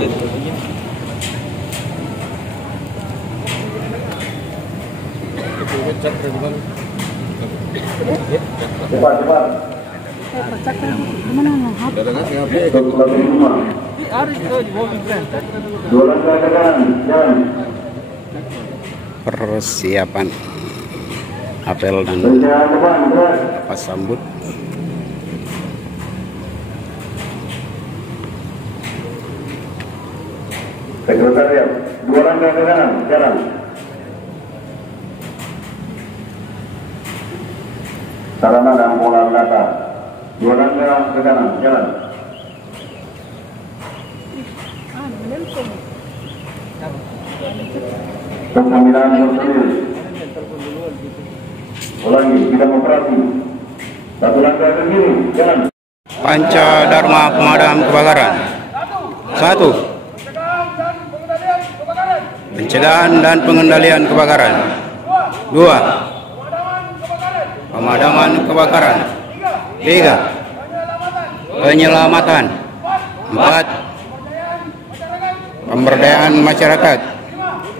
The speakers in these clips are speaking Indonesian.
Cepat. Persiapan apel dan pas sambut. Sekretariat, 2 langkah ke kanan, jalan. Sarana dan pola belakang, 2 langkah ke kanan, jalan. Pemilihan personil. Ulangi, bidang operasi. 1 langkah ke kiri, jalan. Panca Dharma Pemadam Kebakaran. 1. Pencegahan dan pengendalian kebakaran. 2. Pemadaman kebakaran. 3. Penyelamatan. 4. Pemberdayaan masyarakat.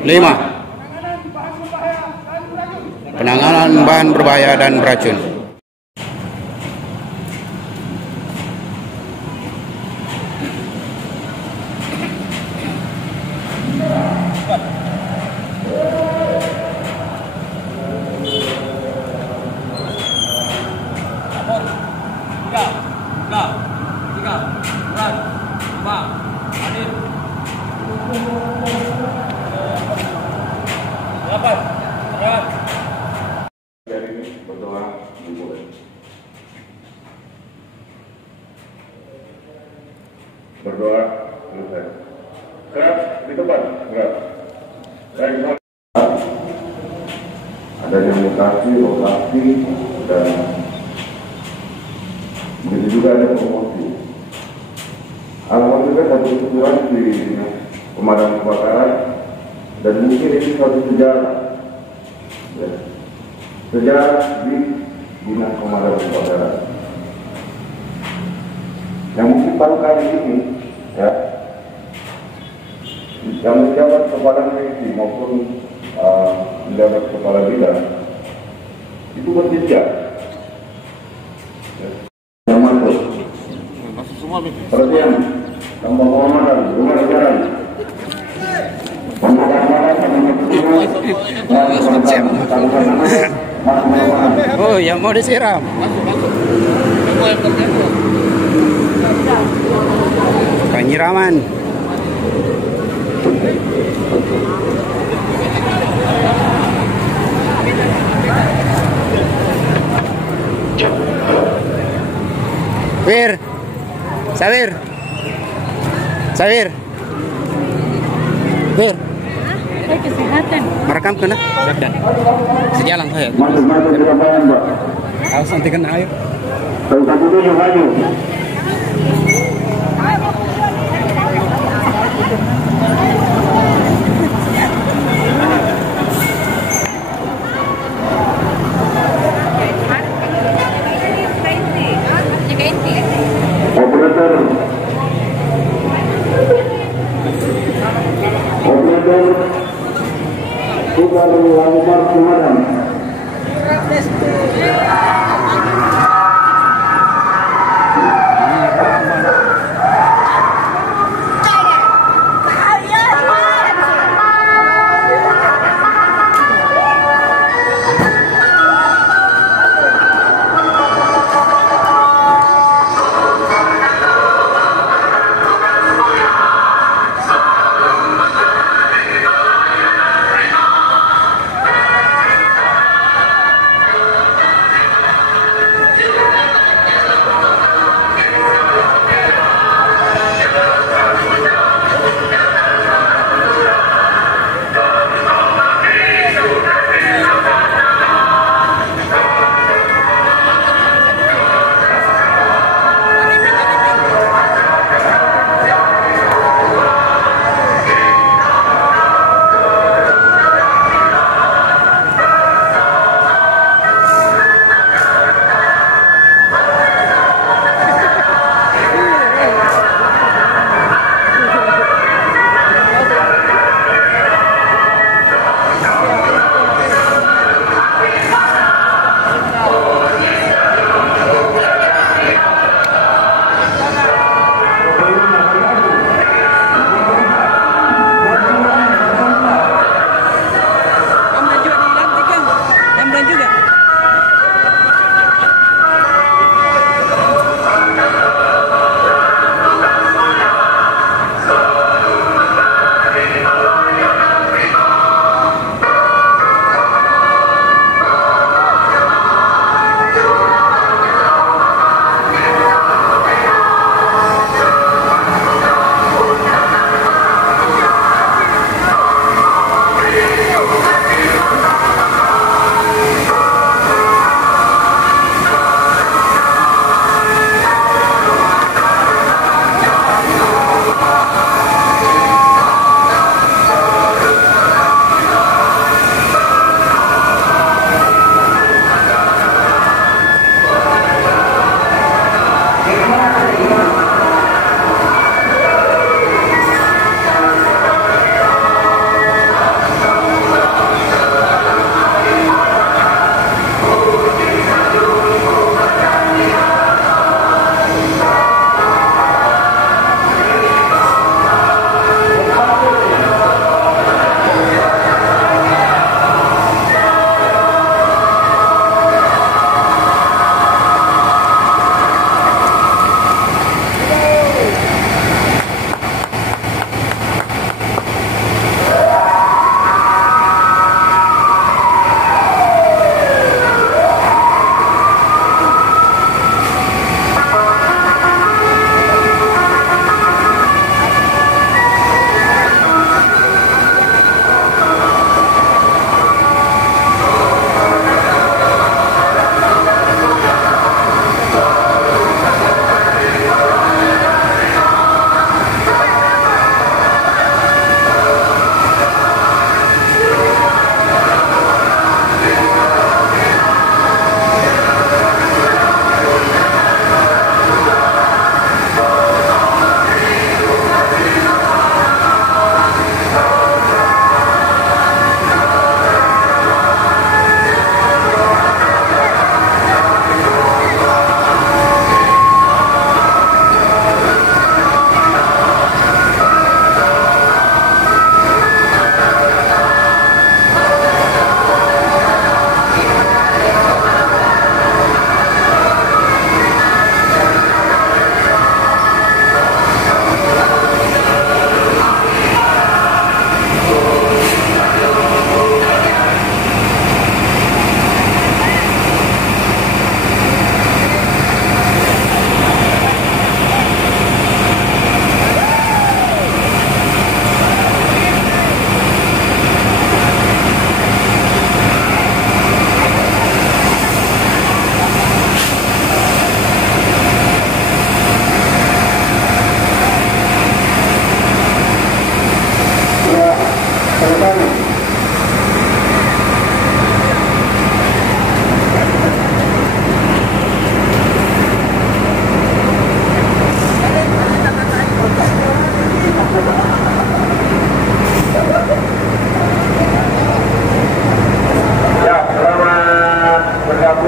5. Penanganan bahan berbahaya dan beracun. Berdoa dimulai. Berdoa selesai. Gerak di depan, gerak. Baik, adanya mutasi, rotasi, dan begitu juga ada promosi. Alhamdulillah satu tujuan di pemadam kebakaran, dan mungkin ini suatu sejarah. Ya. Sejarah di dinas pemadam kebakaran. Yang mungkin baru kali ini, ya, yang menjabat kepala divisi maupun menjabat kepala bidang itu berjenjang. Yang masuk semua perhatian, tambah penghormatan, rumah jalan. Oh, yang mau disiram. Penyiraman. Sabir. Kesehatan. Merekam kena? Dan sejalan saya. Masuk di lapangan, Mbak. Harus nanti kena air. Satu dulu maju. Operator sudah melakukan pemadam.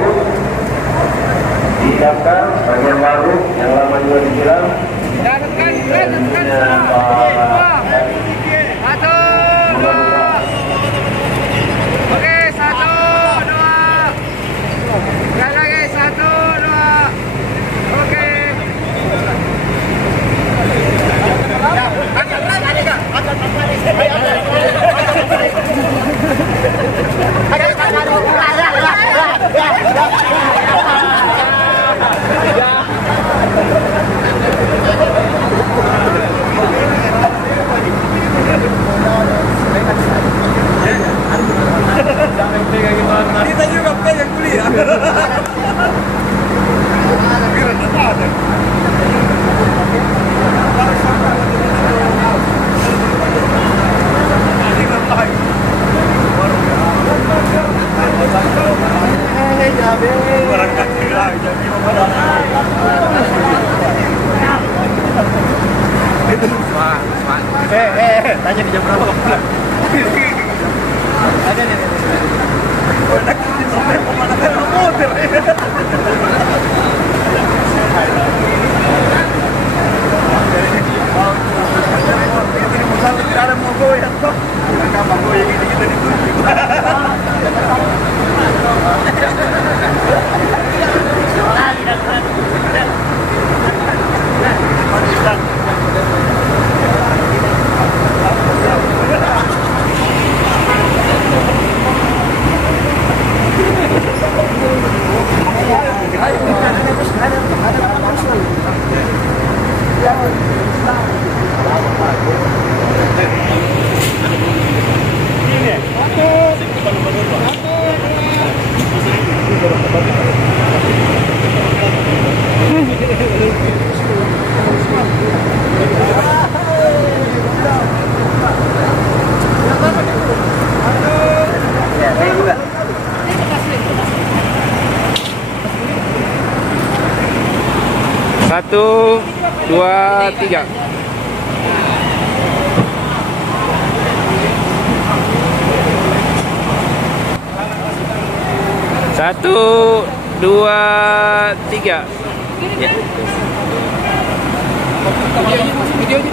baru didaftar, bagi yang baru, yang lama juga disiram. Kita juga pengen kuliah. Tanya di jam berapa pulang? Ada nih. Tidak ada mau goyang kok. Kapan goyang ini kita ditunjuk. Satu, dua, tiga. Satu, dua, tiga. Ya. Videonya.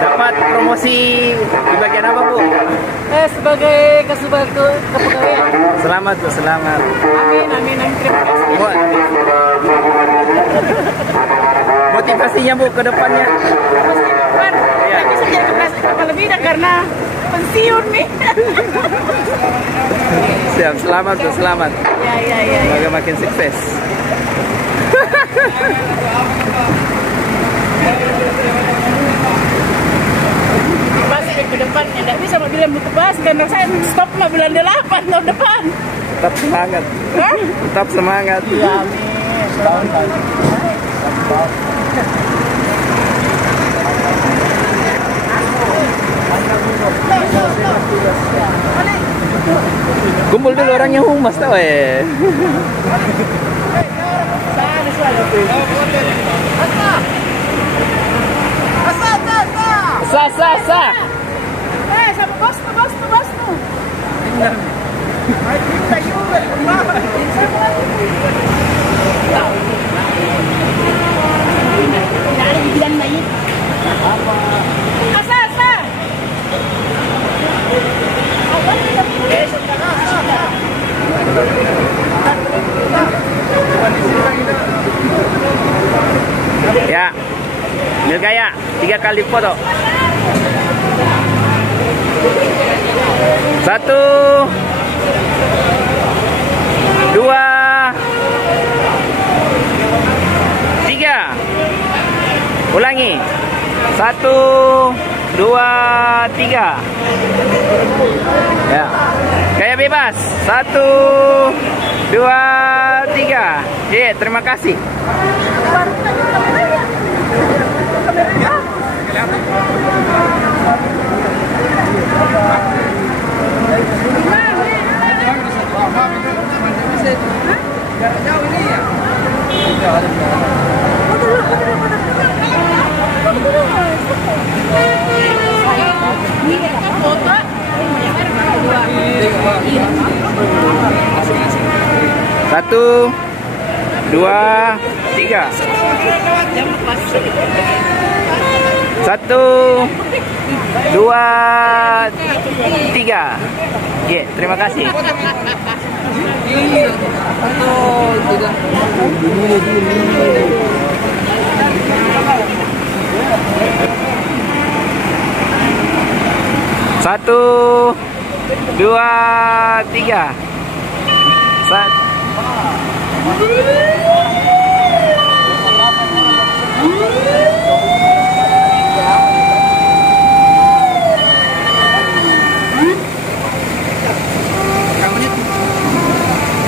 Dapat promosi di bagian apa, Bu? Sebagai kepegawaian. Selamat, Bu, selamat. Amin, amin, amin. Terima kasih. Motivasinya, Bu, ke depannya? Kan, ya. Bisa jadi kepala bidang karena pensiun nih. Siap, selamat, Bu, selamat. Ya. Semoga makin sukses. Pasti ke depan tidak bisa mobil yang bertebas karena saya stop bulan 8 tahun depan. Tetap semangat. Hah? Tetap semangat. Ya, amin. Setahun lagi. Kumpul dulu orangnya humas tau ya. Sa. Sama bos tuh. Benar. Kita juga. Tidak ada dibilang lagi. Asa. Awal kita kali foto. 1, 2, 3. Ulangi. 1, 2, 3. Ya. Gaya bebas. 1, 2, 3. Terima kasih. Satu, 2, 3. 1, 2, 3. Terima kasih. Satu, 2, 3.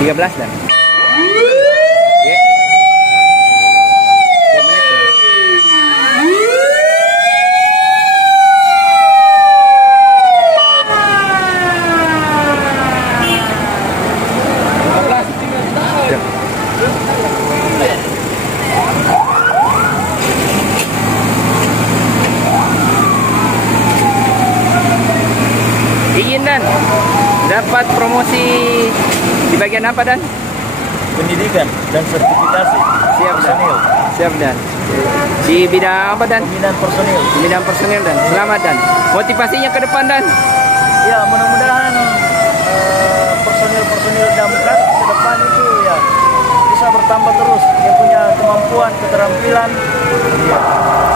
13 dan. Ingin dan dapat promosi di bagian apa dan? Pendidikan dan sertifikasi. Siap dan. Personil. Siap dan. Di bidang apa dan? Pembinaan personil. Bidang personil dan. Selamat dan. Motivasinya ke depan dan. Ya, mudah-mudahan personil damkar ke depan itu ya bisa bertambah terus. Dia punya kemampuan, keterampilan. Ya.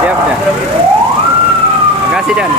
Siap dan. Kira-kira begitu. Terima kasih dan.